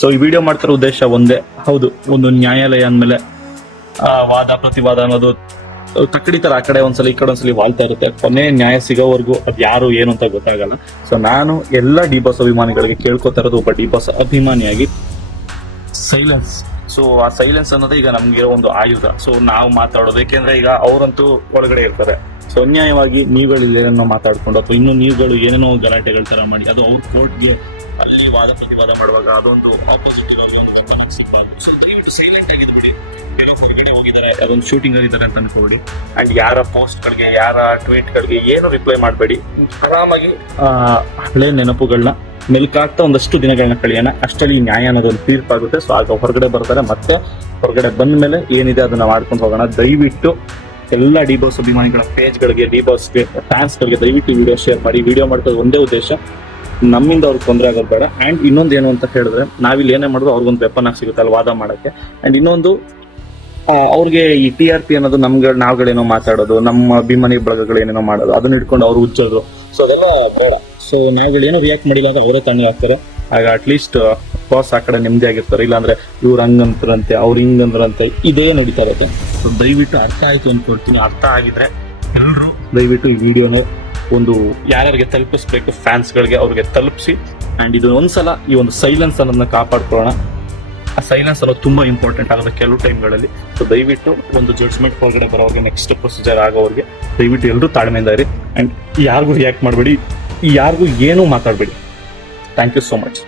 So ಈ video ಮಾಡ್ತಿರೋ ಉದ್ದೇಶ ಒಂದೇ. ಹೌದು, ಒಂದು ನ್ಯಾಯಾಲಯ ಅಂದ್ಮೇಲೆ ವಾದ ಪ್ರತಿವಾದ ಅನ್ನೋದು ತಕ್ಕಡಿ ತರ ಆ ಕಡೆ ಒಂದ್ಸಲ ಈ ಕಡೆ ಒಂದ್ಸಲಿ ವಾಲ್ತಾ ಇರುತ್ತೆ. ಕೊನೆ ನ್ಯಾಯ ಸಿಗೋವರೆಗೂ ಅದ್ ಯಾರು ಏನು ಅಂತ ಗೊತ್ತಾಗಲ್ಲ. ಸೊ ನಾನು ಎಲ್ಲ ಡಿ ಬಾಸ್ ಅಭಿಮಾನಿಗಳಿಗೆ ಕೇಳ್ಕೊತಾ ಇರೋದು, ಒಬ್ಬ ಡಿ ಬಾಸ್ ಅಭಿಮಾನಿಯಾಗಿ, ಸೈಲೆನ್ಸ್. ಸೊ ಆ ಸೈಲೆನ್ಸ್ ಅನ್ನೋದೇ ಈಗ ನಮ್ಗಿರೋ ಒಂದು ಆಯುಧ. ಸೊ ನಾವು ಮಾತಾಡೋದು, ಯಾಕೆಂದ್ರೆ ಈಗ ಅವರಂತೂ ಒಳಗಡೆ ಇರ್ತಾರೆ. ಸೊ ಅನ್ಯಾಯವಾಗಿ ನೀವುಗಳು ಏನೋ ಮಾತಾಡ್ಕೊಂಡು ಅಥವಾ ಇನ್ನು ನೀವುಗಳು ಏನೇನೋ ಗಲಾಟೆಗಳ ತರ ಮಾಡಿ ಅದು ಅವ್ರ ಕೋರ್ಟ್ಗೆ ಅಲ್ಲಿ ವಾದ ಪ್ರತಿವಾದ ಮಾಡುವಾಗ ಅದೊಂದು ಆಪೋಸಿಟ್ ಸೊ ದಯವಿಟ್ಟು ಸೈಲೆಂಟ್ ಆಗಿದ್ದು ಬಿಡಿ. ಎಲ್ಲೋ ಹೊರಗಡೆ ಹೋಗಿದ್ದಾರೆ, ಅದೊಂದು ಶೂಟಿಂಗ್ ಆಗಿದ್ದಾರೆ ಅಂತ ಅನ್ಕೊಳ್ಳಿ. ಅಂಡ್ ಯಾರ ಪೋಸ್ಟ್ ಗಳಿಗೆ, ಯಾರ ಟ್ವೀಟ್ ಗಳಿಗೆ ಏನು ರಿಪ್ಲೈ ಮಾಡಬೇಡಿ. ಆರಾಮಾಗಿ ಹಳೆ ನೆನಪುಗಳನ್ನ ಮೆಲ್ಕಾಗ್ತಾ ಒಂದಷ್ಟು ದಿನಗಳನ್ನ ಕಳಿಯೋಣ. ಅಷ್ಟರಲ್ಲಿ ನ್ಯಾಯ ಅನ್ನೋದೊಂದು ತೀರ್ಪಾಗುತ್ತೆ. ಸೊ ಆಗ ಹೊರಗಡೆ ಬರ್ತಾರೆ. ಮತ್ತೆ ಹೊರಗಡೆ ಬಂದ ಮೇಲೆ ಏನಿದೆ ಅದನ್ನ ಮಾಡ್ಕೊಂಡು ಹೋಗೋಣ. ದಯವಿಟ್ಟು ಎಲ್ಲ ಡಿ ಬಾಸ್ ಅಭಿಮಾನಿಗಳ ಪೇಜ್ಗಳಿಗೆ, ಡಿ ಬಾಸ್ ಫ್ಯಾನ್ಸ್ ಗಳಿಗೆ ದಯವಿಟ್ಟು ವಿಡಿಯೋ ಶೇರ್ ಮಾಡಿ. ವಿಡಿಯೋ ಮಾಡ್ಕೊಳ್ಳೋದು ಒಂದೇ ಉದ್ದೇಶ, ನಮ್ಮಿಂದ ಅವ್ರಿಗೆ ತೊಂದರೆ ಆಗೋದು ಬೇಡ. ಅಂಡ್ ಇನ್ನೊಂದು ಏನು ಅಂತ ಹೇಳಿದ್ರೆ, ನಾವಿಲ್ಲಿ ಏನೇ ಮಾಡಿದ್ರು ಅವ್ರಿಗೊಂದು ವೆಪನ್ ಆಗಿ ಸಿಗುತ್ತೆ ಅಲ್ಲಿ ವಾದ ಮಾಡಕ್ಕೆ. ಅಂಡ್ ಇನ್ನೊಂದು, ಅವ್ರಿಗೆ ಈ TRP ಅನ್ನೋದು ನಾವುಗಳೇನೋ ಮಾತಾಡೋದು, ನಮ್ಮ ಅಭಿಮಾನಿ ಬಳಗಗಳೇನೇನೋ ಮಾಡೋದು, ಅದನ್ನ ಇಟ್ಕೊಂಡು ಅವ್ರು ಉಜ್ಜೋದು, ಸೊ ಅದೆಲ್ಲ ಬೇಡ. ಸೊ ನಾವುಗಳೇನೋ ರಿಯಾಕ್ಟ್ ಮಾಡಿಲ್ಲ ಅಂದ್ರೆ ಅವರೇ ತಣ್ಣಗೆ ಆಗ್ತಾರೆ. ಆಗ ಅಟ್ಲೀಸ್ಟ್ ಬಾಸ್ ಆ ಕಡೆ ನೆಮ್ಮದಿ ಆಗಿರ್ತಾರೆ. ಇಲ್ಲಾಂದ್ರೆ ಇವ್ರು ಹಂಗಂತಾರಂತೆ, ಅವ್ರು ಹಿಂಗಂದ್ರಂತೆ, ಇದೇ ನಡೀತಾ ಇರುತ್ತೆ. ಸೊ ದಯವಿಟ್ಟು ಅರ್ಥ ಆಯ್ತು ಅನ್ಕೊಳ್ತೀನಿ. ಅರ್ಥ ಆಗಿದ್ರೆ ಎಲ್ಲರೂ ದಯವಿಟ್ಟು ಈ ವಿಡಿಯೋನ ಒಂದು ಯಾರ್ಯಾರಿಗೆ ತಲುಪಿಸ್ಬೇಕು, ಫ್ಯಾನ್ಸ್ ಗಳಿಗೆ ಅವ್ರಿಗೆ ತಲುಪಿಸಿ. ಅಂಡ್ ಇದು ಒಂದ್ಸಲ ಈ ಒಂದು ಸೈಲೆನ್ಸ್ ಅನ್ನೋದನ್ನ ಕಾಪಾಡ್ಕೊಳ್ಳೋಣ. ಆ ಸೈಲೆನ್ಸ್ ಅನ್ನೋದು ತುಂಬಾ ಇಂಪಾರ್ಟೆಂಟ್ ಆಗುತ್ತೆ ಕೆಲವು ಟೈಮ್ಗಳಲ್ಲಿ. ಸೊ ದಯವಿಟ್ಟು ಒಂದು ಜಡ್ಜ್ಮೆಂಟ್ ಹೊರಗಡೆ ಬರೋರಿಗೆ, ನೆಕ್ಸ್ಟ್ ಪ್ರೊಸೀಜರ್ ಆಗೋರಿಗೆ ದಯವಿಟ್ಟು ಎಲ್ಲರೂ ತಾಳ್ಮೆಯಿಂದ ಇರಿ. ಅಂಡ್ ಯಾರಿಗೂ ರಿಯಾಕ್ಟ್ ಮಾಡಬೇಡಿ, ಯಾರಿಗೂ ಏನೂ ಮಾತಾಡಬೇಡಿ. Thank you so much.